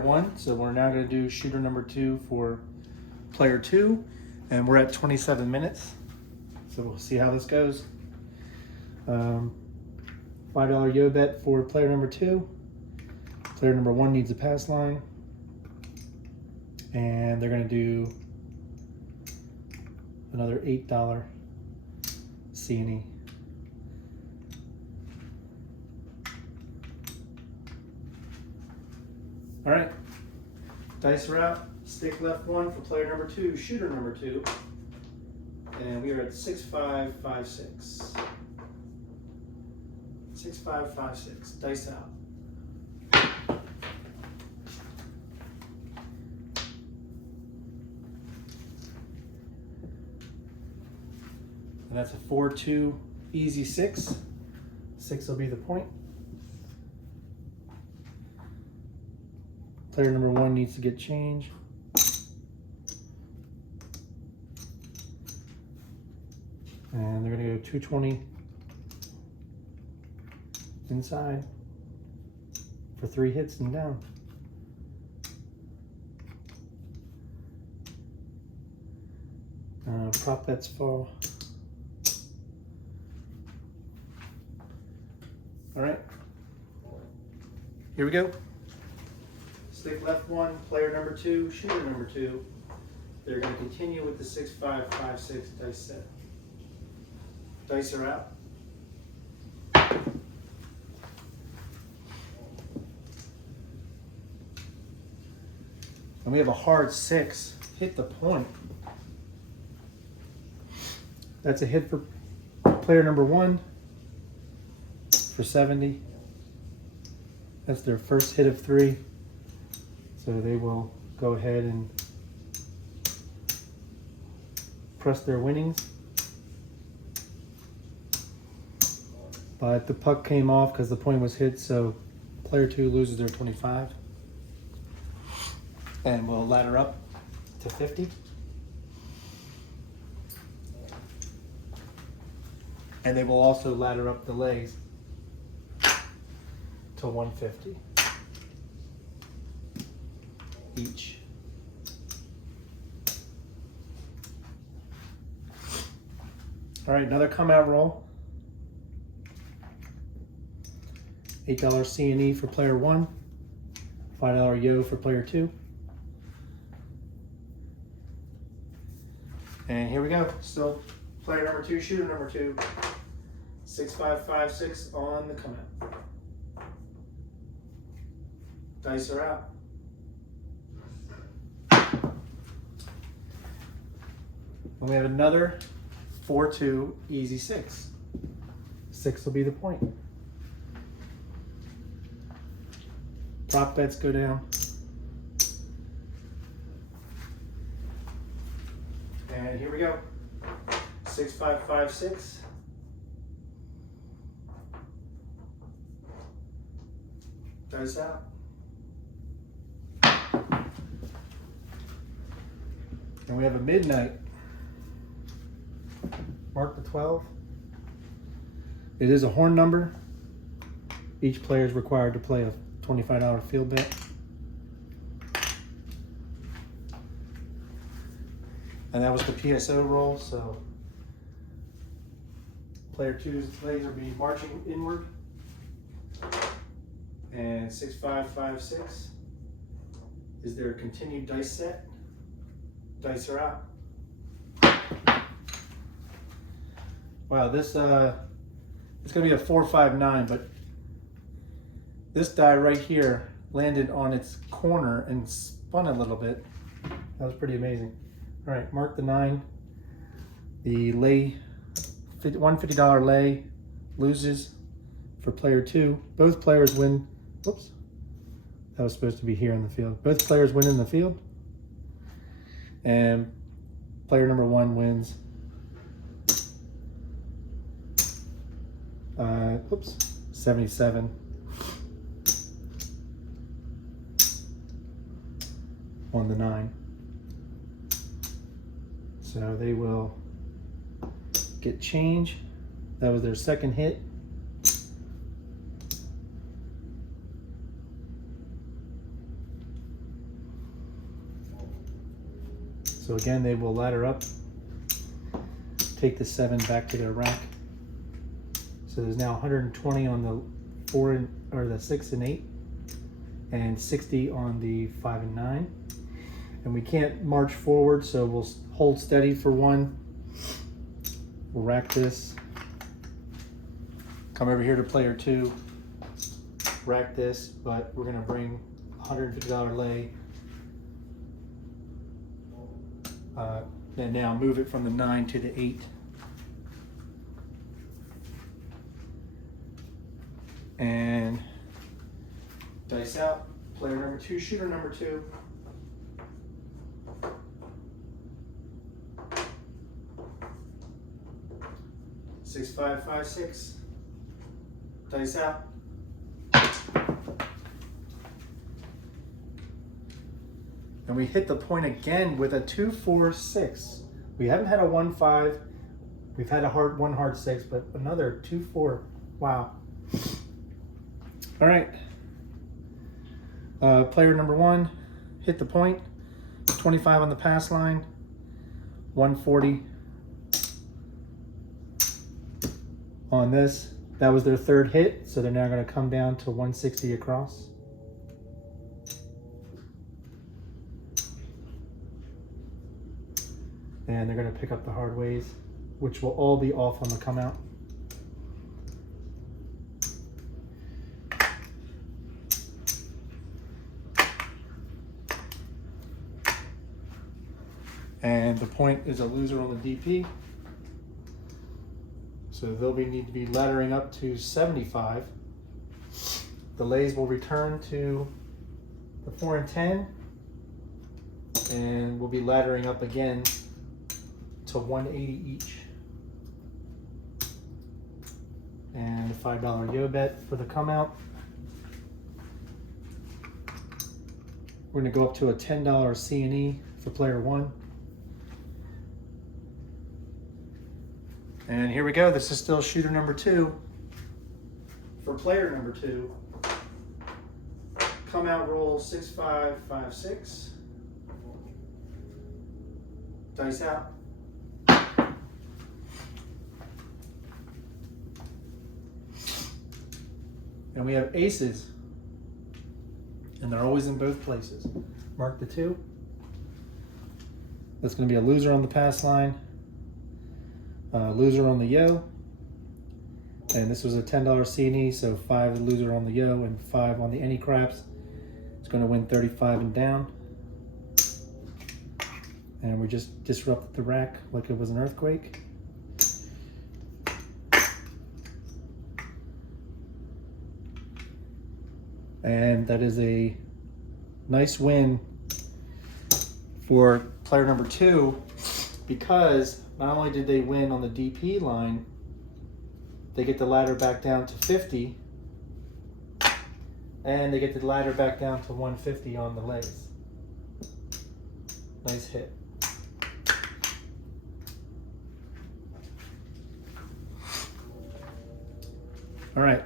1, so we're now going to do shooter number 2 for player 2, and we're at 27 minutes, so we'll see how this goes. $5 yo bet for player number 2. Player number 1 needs a pass line, and they're going to do another $8 C&E. All right, dice are out. Stick left 1 for player number 2, shooter number 2, and we are at 6556. 6556. Dice out. And that's a 4-2 easy 6. 6 will be the point. Player number 1 needs to get change. And they're going to go 220 inside for 3 hits and down. Prop bets fall. All right, here we go. Stick left 1, player number 2, shooter number 2. They're going to continue with the 6556 dice set. Dice are out. And we have a hard 6. Hit the point. That's a hit for player number 1 for 70. That's their first hit of 3. So they will go ahead and press their winnings. But the puck came off because the point was hit, so player 2 loses their 25. And we'll ladder up to 50. And they will also ladder up the legs to 150 each. All right, another come out roll. $8 C&E for player 1, $5 yo for player 2. And here we go. Still player number 2, shooter number 2. 6556 on the come out. Dice are out. And we have another 4-2 easy 6. 6 will be the point. Prop bets go down. And here we go. 6556. Dice out. And we have a midnight. Mark the 12. It is a horn number. Each player is required to play a $25 field bet. And that was the PSO roll, so player 2's legs are be marching inward. And 6556 is their continued dice set. Dice are out. Wow, this it's gonna be a 4-5-9, but this die right here landed on its corner and spun a little bit. That was pretty amazing. All right, mark the 9. The lay, $150 lay loses for player 2. Both players win. Whoops, that was supposed to be here in the field. Both players win in the field. And player number 1 wins. Oops, 77 on the 9. So they will get change. That was their second hit. So again, they will ladder up, take the 7 back to their rack. So there's now 120 on the 4 or the 6 and 8, and 60 on the 5 and 9. And we can't march forward, so we'll hold steady for 1. We'll rack this. Come over here to player 2, rack this, but we're gonna bring $150 lay. And now move it from the 9 to the 8. And dice out, player number 2, shooter number 2. Six, 5, 5, 6. Dice out. And we hit the point again with a 2, 4, 6. We haven't had a 1, 5. We've had a one hard 6, but another 2, 4. Wow. All right. Player number 1 hit the point. 25 on the pass line. 140 on this. That was their 3rd hit, so they're now going to come down to 160 across. And they're going to pick up the hardways, which will all be off on the come out. And the point is a loser on the DP. So they'll need to be laddering up to 75. The lays will return to the 4 and 10. And we'll be laddering up again to 180 each. And a $5 yo bet for the come out. We're gonna go up to a $10 C&E for player 1. And here we go. This is still shooter number 2 for player number 2. Come out roll 6, 5, 5, 6. Dice out. And we have aces. And they're always in both places. Mark the 2. That's going to be a loser on the pass line. Loser on the yo, and this was a $10 C&E, so 5 the loser on the yo and 5 on the any craps. It's going to win 35 and down. And we just disrupted the rack like it was an earthquake. And that is a nice win for player number 2, because not only did they win on the DP line, they get the ladder back down to 50, and they get the ladder back down to 150 on the lays. Nice hit. All right,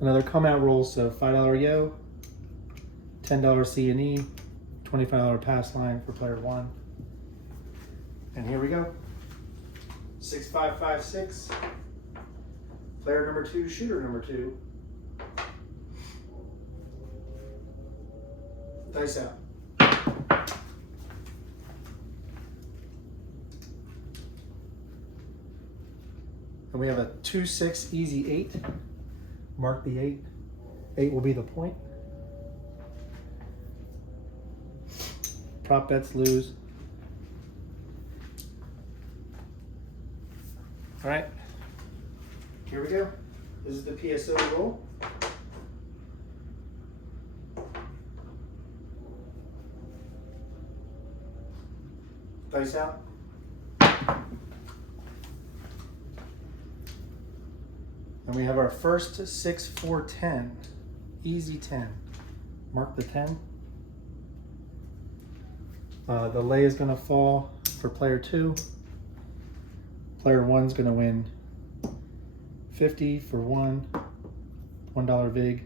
another come out roll, so $5 yo, $10 C&E, $25 pass line for player 1. And here we go. 6, 5, 5, 6. Player number 2, shooter number 2. Dice out. And we have a 2, 6, easy 8. Mark the 8. 8 will be the point. Prop bets lose. All right, here we go. This is the PSO roll. Dice out. And we have our first 6, 4, 10. Easy 10. Mark the 10. The lay is going to fall for player 2. Player 1's going to win 50 for $1 vig.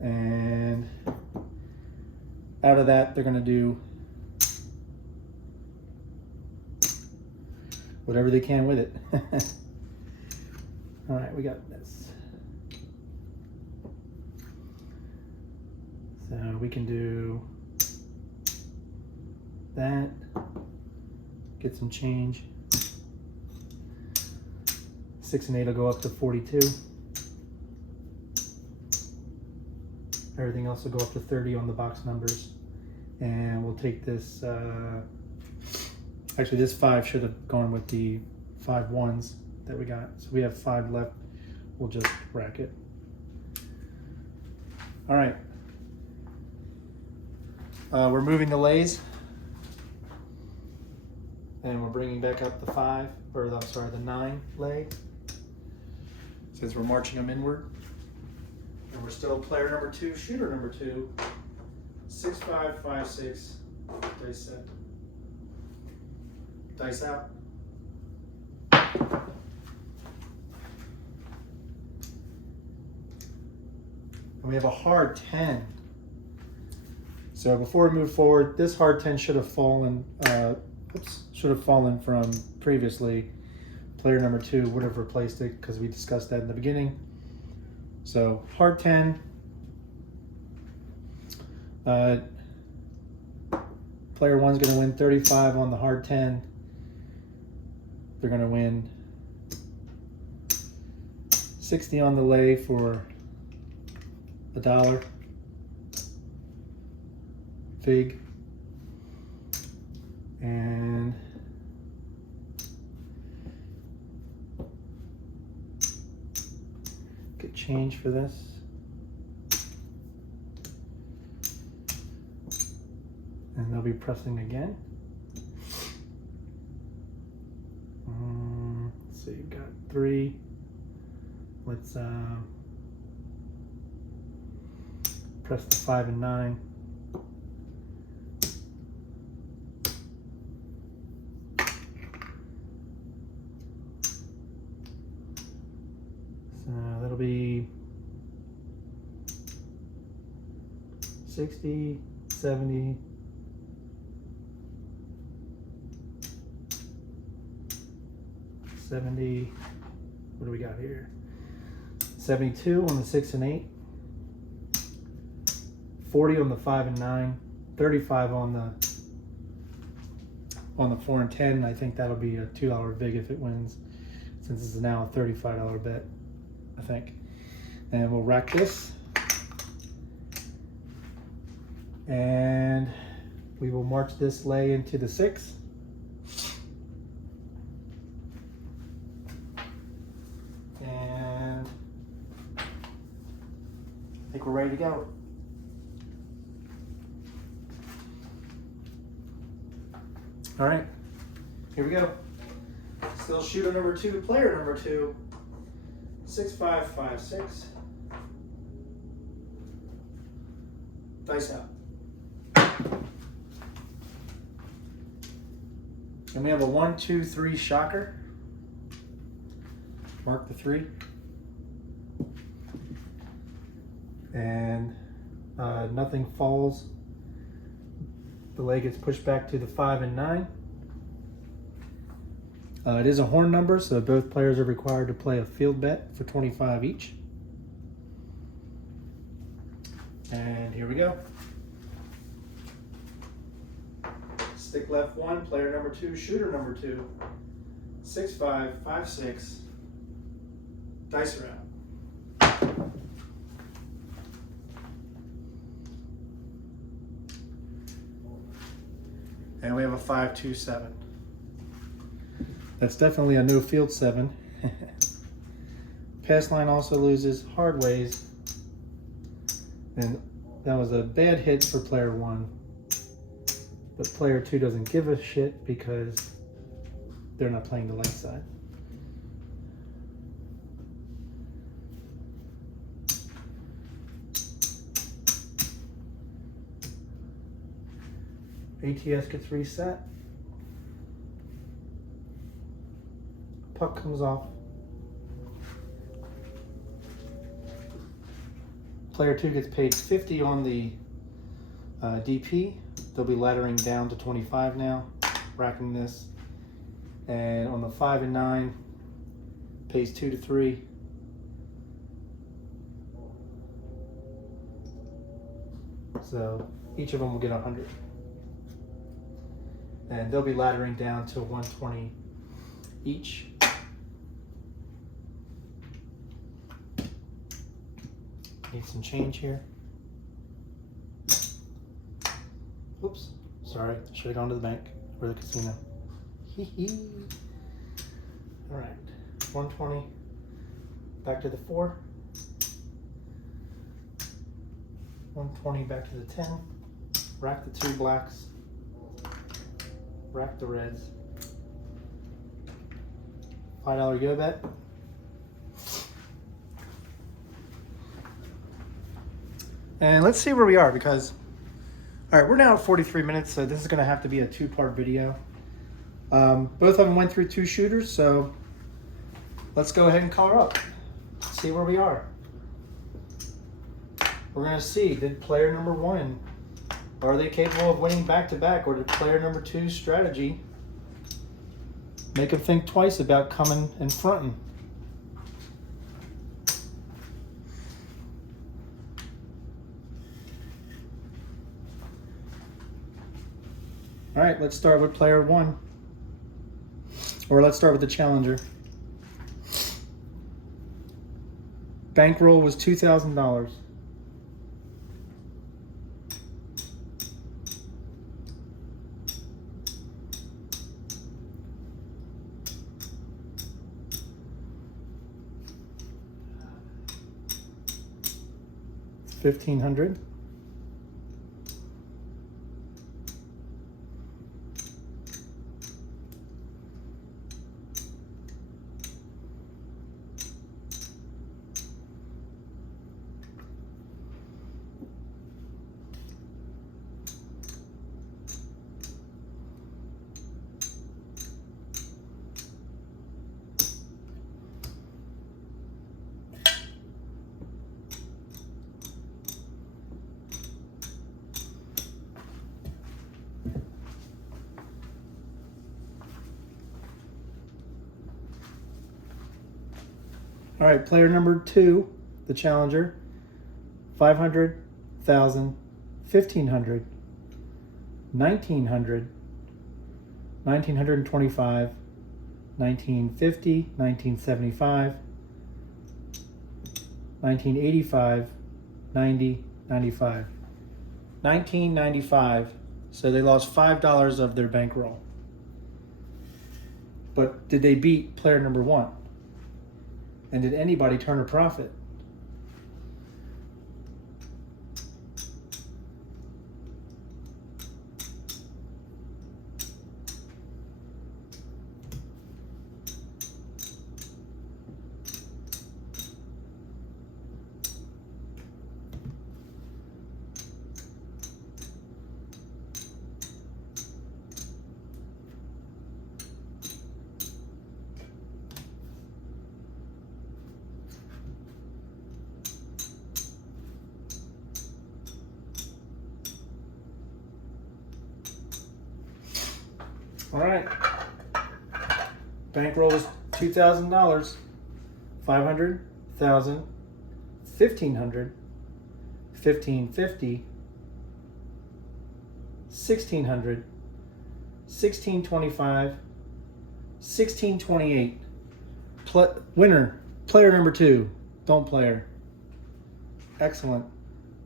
And Out of that, they're going to do whatever they can with it. All right, we got this. So we can do that, get some change. 6 and 8 will go up to 42. Everything else will go up to 30 on the box numbers. And we'll take this, actually this 5 should have gone with the 5 ones that we got. So we have 5 left. We'll just rack it. All right. We're moving the lays. And we're bringing back up the 5, or I'm sorry, the 9 lay. Since we're marching them inward. And we're still player number 2, shooter number 2, 6, 5, 5, 6, dice set. Dice out. And we have a hard 10. So before we move forward, this hard 10 should have fallen, from previously. Player number 2 would have replaced it because we discussed that in the beginning. So hard 10. Player 1's going to win 35 on the hard 10. They're going to win 60 on the lay for $1. Fig. And get change for this. And they'll be pressing again. Let's see, got 3. Let's press the 5 and 9. So that'll be 60, 70, 70, what do we got here? 72 on the 6 and 8, 40 on the 5 and 9, 35 on the 4 and 10. I think that'll be a $2 vig if it wins, since this is now a $35 bet, I think. And we'll rack this. And we will march this lay into the 6. And I think we're ready to go. All right, here we go. Still shooter number 2, player number 2, 6, 5, 5, 6. Dice out. And we have a 1, 2, 3 shocker. Mark the 3. And nothing falls. The leg gets pushed back to the 5 and 9. It is a horn number, so both players are required to play a field bet for 25 each. And here we go. Stick left 1, player number 2, shooter number 2, 6, 5, 5, 6. Dice around. And we have a 5, 2, 7. That's definitely a no field 7. Pass line also loses, hardways. And that was a bad hit for player 1. But player 2 doesn't give a shit because they're not playing the light side. ATS gets reset. Puck comes off. Player 2 gets paid 50 on the DP, they'll be laddering down to 25 now, racking this. And on the 5 and 9, pays 2 to 3. So each of them will get 100. And they'll be laddering down to 120 each. Need some change here. Oops, sorry, should have gone to the bank or the casino. Hee hee. All right, 120, back to the 4. 120 back to the 10. Rack the 2 blacks. Rack the reds. $5 go bet. And let's see where we are, because, all right, we're now at 43 minutes, so this is going to have to be a 2-part video. Both of them went through 2 shooters, so let's go ahead and color up. See where we are. We're going to see, did player number 1, are they capable of winning back-to-back, or did player number 2's strategy make them think twice about coming and fronting? All right, let's start with player 1. Or let's start with the challenger. Bankroll was $2,000. $1,500. All right, player number 2, the challenger, 500, 1,000, 1,500, 1,900, 1,925, 1,950, 1,975, 1,985, 90, 95. 1,995, so they lost $5 of their bankroll. But did they beat player number 1? And did anybody turn a profit? All right. Bankroll was $2,000, 500, 1,000, 1,500, 1,550, 1,600, 1,625, 1,628. Winner, player number 2, don't player. Excellent.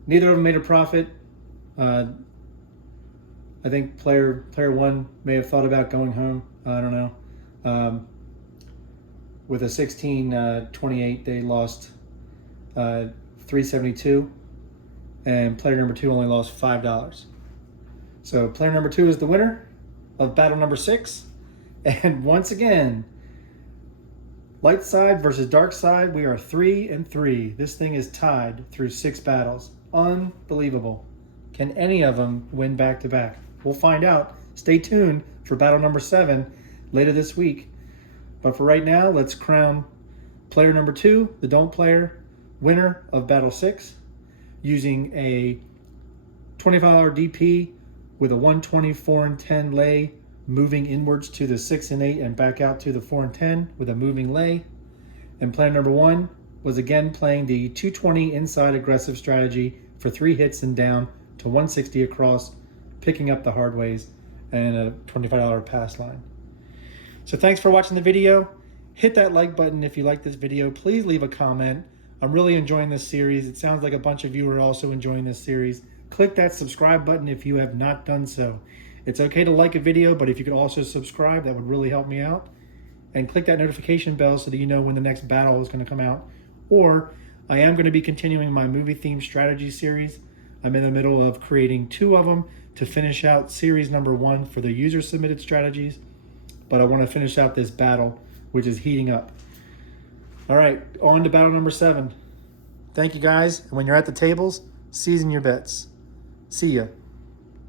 Neither of them made a profit. I think player 1 may have thought about going home. I don't know. With a 16-28, they lost $372, and player number 2 only lost $5. So player number 2 is the winner of battle number 6. And once again, Lightside versus Darkside, we are 3-3. This thing is tied through 6 battles. Unbelievable. Can any of them win back-to-back? We'll find out. Stay tuned for battle number 7 later this week. But for right now, let's crown player number 2, the don't player, winner of battle 6, using a $25 DP with a 120, 4 and 10 lay, moving inwards to the 6 and 8 and back out to the 4 and 10 with a moving lay. And plan number 1 was again playing the 220 inside aggressive strategy for 3 hits and down to 160 across, picking up the hardways and a $25 pass line. So thanks for watching the video. Hit that like button if you like this video. Please leave a comment. I'm really enjoying this series. It sounds like a bunch of you are also enjoying this series. Click that subscribe button if you have not done so. It's okay to like a video, but if you could also subscribe, that would really help me out. And click that notification bell so that you know when the next battle is going to come out. Or I am going to be continuing my movie themed strategy series. I'm in the middle of creating 2 of them to finish out series number 1 for the user submitted strategies. But I want to finish out this battle, which is heating up. All right, on to battle number 7. Thank you guys. And when you're at the tables, season your bets. See ya.